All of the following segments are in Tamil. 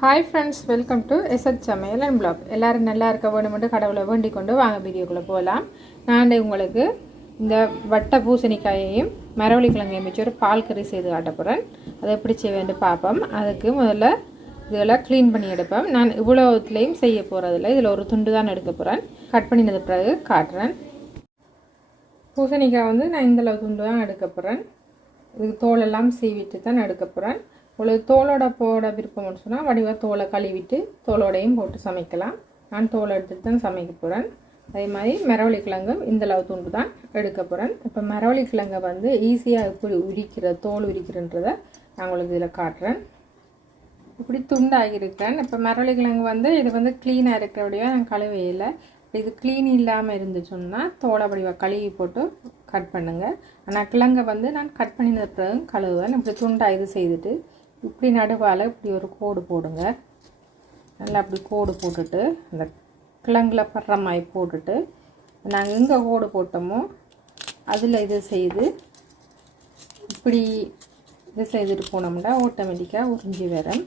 Hi friends welcome to SH சமையல் அண்ட் பிளாக் எல்லோரும் நல்லா இருக்க வேணுமென்று கடவுளை வேண்டிக் கொண்டு வாங்க வீடியோக்குள்ளே போகலாம் நான் உங்களுக்கு இந்த வட்ட பூசணிக்காயையும் மரவள்ளி கிழங்கையும் வச்சு ஒரு பால் கறி செய்து காட்ட போகிறேன் அதை எப்படி செய்ய பார்ப்போம். அதுக்கு முதல்ல இதெல்லாம் க்ளீன் பண்ணி எடுப்பேன் நான் இவ்வளோத்துலேயும் செய்ய போகிறதில்ல இதில் ஒரு துண்டு தான் எடுக்க போகிறேன் கட் பண்ணினது பிறகு காட்டுறேன். பூசணிக்காய் வந்து நான் இந்த அளவு துண்டு தான் எடுக்க போகிறேன் இதுக்கு தோலெல்லாம் சீவிட்டு தான் எடுக்க போகிறேன் உங்களுக்கு தோலோட போட விருப்பம்னு சொன்னால் வடிவாக தோலை கழுவிட்டு தோலோடையும் போட்டு சமைக்கலாம். நான் தோலை எடுத்துட்டு தான் சமைக்க போகிறேன் அதே மாதிரி மரவள்ளி கிழங்கும் இந்த அளவு துண்டு தான் எடுக்க போகிறேன் இப்போ மரவள்ளி கிழங்கை வந்து ஈஸியாக எப்படி உரிக்கிற தோல் உரிக்கிறன்றதை நான் உங்களுக்கு இதில் காட்டுறேன். இப்படி துண்டாகியிருக்கிறேன் இப்போ மரவள்ளி கிழங்கு வந்து இது வந்து க்ளீனாக இருக்கிறபடியாக நான் கழுவையில் இது க்ளீன் இல்லாமல் இருந்துச்சுன்னா தோலை வடிவாக கழுவி போட்டு கட் பண்ணுங்கள் ஆனால் கிழங்கை வந்து நான் கட் பண்ணின பிறகு கழுவுவேன். இப்படி துண்டாக இது செய்துட்டு இப்படி நடுவால் இப்படி ஒரு கோடு போடுங்க. நல்லா அப்படி கோடு போட்டுட்டு அந்த கிழங்குல படுற மாதிரி போட்டுட்டு நாங்கள் எங்கே கோடு போட்டோமோ அதில் இது செய்து இப்படி இது செய்துட்டு போனோம்னா ஆட்டோமேட்டிக்காக உறிஞ்சி வரும்.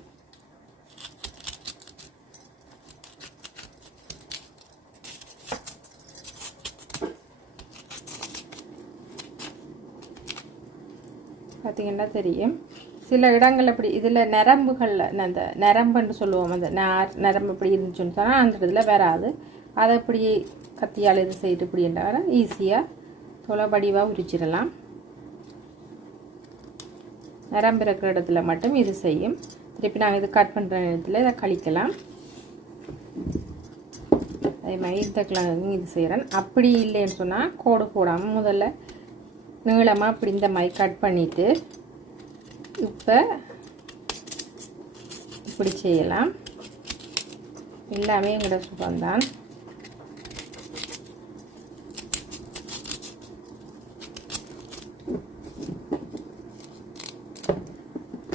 பார்த்தீங்கன்னா தெரியும். சில இடங்கள் அப்படி இதில் நரம்புகளில் அந்த நரம்புன்னு சொல்லுவோம் அந்த நார் நரம்பு இப்படி இருந்துச்சுன்னு சொன்னால் அந்த இடத்துல வராது. அதை இப்படி கத்தியால் இது செய்துட்டு இப்படி வர ஈஸியாக தொலைபடிவாக உரிச்சிடலாம். நரம்பு இருக்கிற இடத்துல மட்டும் இது செய்யும். திருப்பி நாங்கள் இது கட் பண்ணுற இடத்துல இதை கழிக்கலாம். அதே மாதிரி இந்த கிழங்கு இது செய்கிறேன் அப்படி இல்லைன்னு சொன்னால் கோடு போடாமல் முதல்ல நீளமாக இப்படி இந்த மாதிரி கட் பண்ணிவிட்டு இப்போ இப்படி செய்யலாம். எல்லாமே எங்களோட சுகம்தான்.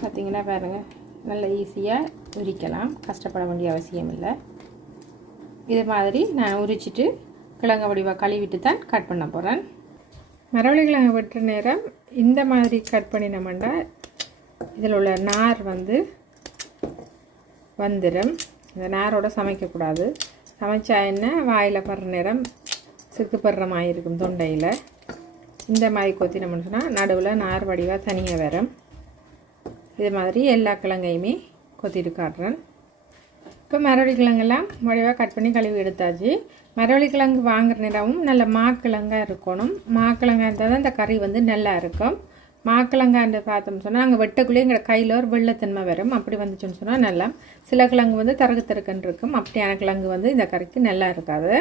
பார்த்தீங்கன்னா பாருங்கள் நல்ல ஈஸியாக உரிக்கலாம். கஷ்டப்பட வேண்டிய அவசியம் இல்லை. இது மாதிரி நான் உரிச்சிட்டு கிழங்கு வடிவாக கழுவிட்டு தான் கட் பண்ண போகிறேன் மரவள்ளி கிழங்கு வெட்டுற நேரம் இந்த மாதிரி கட் பண்ணினோம்னா இதில் உள்ள நார் வந்து வந்துடும் இந்த நாரோட சமைக்கக்கூடாது. சமைச்சா என்ன? வாயில் படுற நேரம் சிக்குப்படுற மாதிரி இருக்கும் தொண்டையில். இந்த மாதிரி கொத்தினோம்னு சொன்னால் நடுவில் நார் வடிவாக தனியாக வரும் இது மாதிரி எல்லா கிழங்கையுமே கொத்திட்டு காட்டுறேன். இப்போ மரவள்ளி கிழங்கெல்லாம் வடிவாக கட் பண்ணி கழுவி எடுத்தாச்சு. மரவள்ளி கிழங்கு வாங்குற நிறமும் நல்ல மாக்கிழங்காக இருக்கணும். மாக்கிழங்காக இருந்தால் தான் இந்த கறி வந்து நல்லா இருக்கும். மாக்கிழங்காண்டு பார்த்தோம்னு சொன்னால் நாங்கள் வெட்டக்குள்ளேயே எங்களோட கையில் ஒரு வெள்ளத்தன்மை வரும். அப்படி வந்துச்சுன்னு சொன்னால் நல்லா. சில கிழங்கு வந்து தரகு தருக்குன்னு இருக்கும். அப்படியான கிழங்கு வந்து இந்த கறிக்கு நல்லா இருக்காது.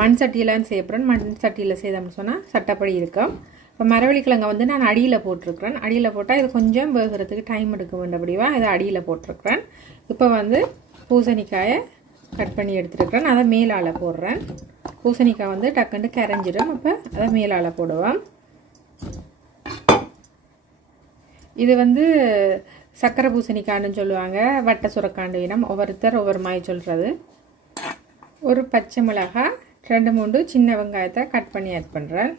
மண் சட்டியில் செய்யப்படுறேன் மண் சட்டியில் செய்தோம்னு சொன்னால் சட்டப்படி இருக்கும். இப்போ மரவள்ளி கிழங்கை வந்து நான் அடியில் போட்டிருக்கிறேன். அடியில் போட்டால் இது கொஞ்சம் வேகிறதுக்கு டைம் எடுக்க வேண்டபடிவா இதை அடியில் போட்டிருக்கிறேன். இப்போ வந்து பூசணிக்காயை கட் பண்ணி எடுத்துருக்கிறேன். அதை மேலால் போடுறேன். பூசணிக்காய் வந்து டக்குன்னு கரைஞ்சிடும். அப்போ அதை மேலால் போடுவேன் இது வந்து சக்கரை பூசணிக்காண்டுன்னு சொல்லுவாங்க வட்ட சுரக்காண்டு இனம். ஒவ்வொருத்தர் ஒவ்வொரு மாதிரி சொல்கிறது ஒரு பச்சை மிளகாய் ரெண்டு மூன்று சின்ன வெங்காயத்தை கட் பண்ணி ஆட் பண்ணுறேன்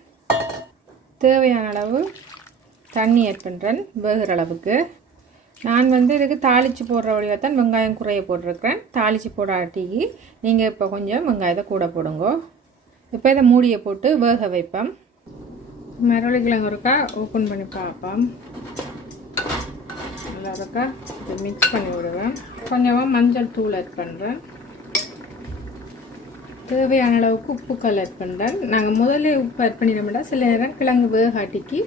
தேவையான அளவு தண்ணி ஆட் பண்ணுறேன் வேகிற அளவுக்கு. நான் வந்து இதுக்கு தாளித்து போடுற வழியாக தான் வெங்காயம் குறைய போட்டிருக்கிறேன். தாளித்து போடாட்டிக்கு நீங்கள் இப்போ கொஞ்சம் வெங்காயத்தை கூட போடுங்க. இப்போ இதை மூடியை போட்டு வேக வைப்பேன் மரவள்ளி கிழங்கு இருக்கா? ஓப்பன் பண்ணி பார்ப்போம். நல்லா இதை மிக்ஸ் பண்ணி விடுவேன். கொஞ்சமாக மஞ்சள் தூள் ஆட் பண்ணுறேன் தேவையான அளவுக்கு உப்புக்கள் ஆட் பண்ணுறேன் நாங்கள் முதல்ல உப்பு ஆட் பண்ணிட சில நேரம் கிழங்கு வேகாட்டிக்கு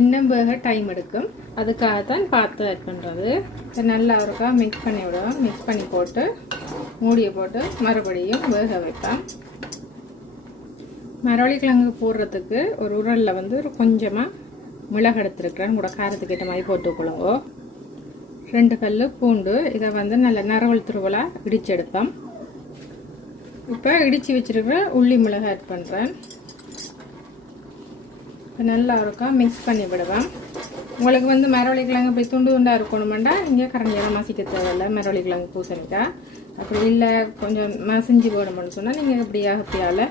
இன்னும் வேக டைம் எடுக்கும். அதுக்காக தான் பார்த்து ஆட் பண்ணுறது இதை நல்லா ஒருக்கா மிக்ஸ் பண்ணி விடுவேன் மிக்ஸ் பண்ணி போட்டு மூடியை போட்டு மறுபடியும் வேக வைப்பேன் மரவள்ளி கிழங்கு போடுறதுக்கு ஒரு உரலில் வந்து ஒரு கொஞ்சமாக மிளகு எடுத்துருக்குறேன். கூட காரத்துக்கு ஏற்ற மாதிரி போட்டுக்கொள்ளுங்கோ. ரெண்டு கல் பூண்டு. இதை வந்து நல்ல நரவல் துருவலாக இடித்து எடுப்போம் இப்போ இடித்து வச்சுருக்கிற உள்ளி மிளகு ஆட் பண்ணுறேன் இப்போ நல்லா இருக்கா மிக்ஸ் பண்ணி விடுவேன். உங்களுக்கு வந்து மரவள்ளி கிழங்கு போய் துண்டு துண்டாக இருக்கணுமெண்டா இங்கே கரண்டியெல்லாம் மசிக்க தேவையில்ல. மரவள்ளி கிழங்கு பூசணிக்காய் அப்படி இல்லை கொஞ்சம் மசிஞ்சு போடணும்னு சொன்னால் நீங்கள் இப்படியாக இப்படியால்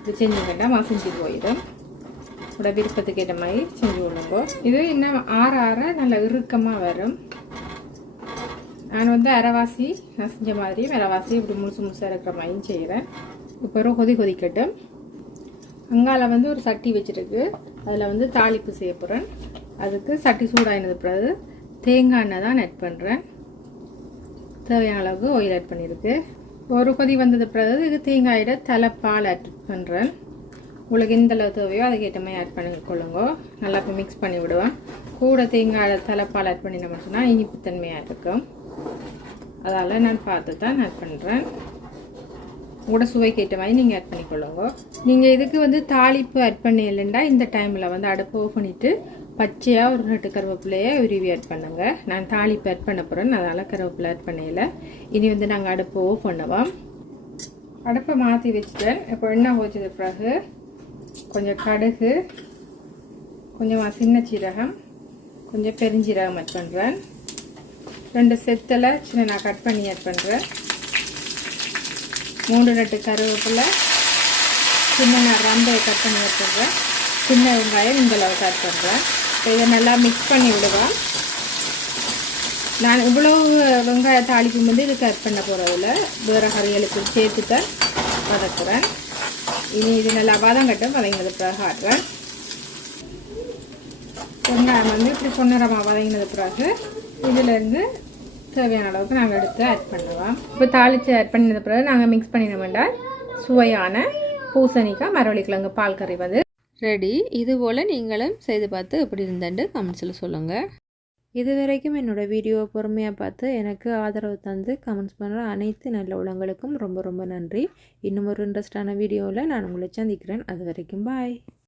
இது செஞ்சுக்கிட்டா மசிஞ்சு போயிடும். உட விருப்பத்துக்கு ஏற்ற மாதிரி செஞ்சு விடுங்க. இது இன்னும் ஆற ஆற நல்ல இறுக்கமாக வரும். நான் வந்து அரைவாசி நான் செஞ்ச மாதிரி அரைவாசி இப்படி முழுசு முழுசாக இருக்கிற மாதிரியும் செய்கிறேன் இப்போ ஒரு கொதி கொதிக்கட்டும். அங்கால வந்து ஒரு சட்டி வச்சுருக்கு. அதில் வந்து தாளிப்பு செய்ய போகிறேன் அதுக்கு சட்டி சூடாயினது பிறகு தேங்காய் எண்ணெய் தான் ஆட் பண்ணுறேன் தேவையான அளவுக்கு ஆயில் ஆட் பண்ணியிருக்கு. ஒரு கொதி வந்தது பிறகு இது தேங்காயிட தலைப்பால் ஆட் பண்ணுறேன் உங்களுக்கு எந்த அளவு தேவையோ அதுக்கேற்ற மாதிரி ஆட் பண்ணி கொள்ளுங்க. நல்லா இப்போ மிக்ஸ் பண்ணி விடுவேன். கூட தேங்காய் தலைப்பால் ஆட் பண்ணினோம்னு சொன்னால் இனிப்புத்தன்மையாக இருக்கும். அதால் நான் பார்த்து தான் ஆட் பண்ணுறேன் உங்களோட சுவைக்கு ஏற்ற மாதிரி நீங்கள் ஆட் பண்ணிக்கொள்ளுங்க. நீங்கள் இதுக்கு வந்து தாளிப்பு ஆட் பண்ணலைண்டா இந்த டைமில் வந்து அடுப்பு ஆஃப் பண்ணிவிட்டு பச்சையாக ஒரு ரெட்டு கருவேப்பிலையை உருவி ஆட் பண்ணுங்கள் நான் தாளிப்பு ஆட் பண்ண போகிறேன் அதனால் கருவேப்பிலை ஆட் பண்ணல இனி வந்து நாங்கள் அடுப்பு ஆஃப் பண்ணுவோம் அடுப்பை மாற்றி வச்சுட்டேன். இப்போ எண்ணெய் ஊற்றின பிறகு கொஞ்சம் கடுகு கொஞ்சமாக சின்ன சீரகம் கொஞ்சம் பெருஞ்சீரகம் ஆட் பண்ணுறேன் ரெண்டு செத்தலை சின்ன நான் கட் பண்ணி ஆட் பண்ணுறேன் மூணு நட்டு கருவேப்பிலை சின்ன நான் ரம்பையை கட் பண்ணி ஆட் பண்ணுறேன் சின்ன வெங்காயம் இந்த அளவுக்கு ஆட் பண்ணுறேன் இப்போ இதை நல்லா மிக்ஸ் பண்ணி விடுவேன் நான் இவ்வளோ வெங்காய தாளிக்கும் வந்து இதுக்கு ஆட் பண்ண போகிறதில்ல வேறு கறிகளுக்கு சேர்த்து தான் வதக்குறேன். இனி இது நல்லா வதங்கட்டும். வதங்கினது பிறகு ஆட்டுறேன். வெங்காயம் வந்து இப்படி பொன்னிறமாக வதங்கினது பிறகு இதிலேருந்து தேவையான அளவுக்கு நாங்கள் எடுத்து ஆட் பண்ணுவோம் இப்போ தாளித்து ஆட் பண்ணினது பிறகு நாங்கள் மிக்ஸ் பண்ணின வேண்டாம் சுவையான பூசணிக்காய் மரவள்ளிக்கிழங்கு பால் கறி வந்து ரெடி இது போல் நீங்களும் செய்து பார்த்து எப்படி இருந்தேன்ட்டு கமெண்ட்ஸில் சொல்லுங்கள் இது வரைக்கும் என்னோடய வீடியோவை பொறுமையாக பார்த்து எனக்கு ஆதரவு தந்து கமெண்ட்ஸ் பண்ணுற அனைத்து நல்ல உள்ளங்களுக்கும் ரொம்ப ரொம்ப நன்றி. இன்னும் ஒரு இன்ட்ரெஸ்டான வீடியோவில் நான் உங்களை சந்திக்கிறேன். அது வரைக்கும் பாய்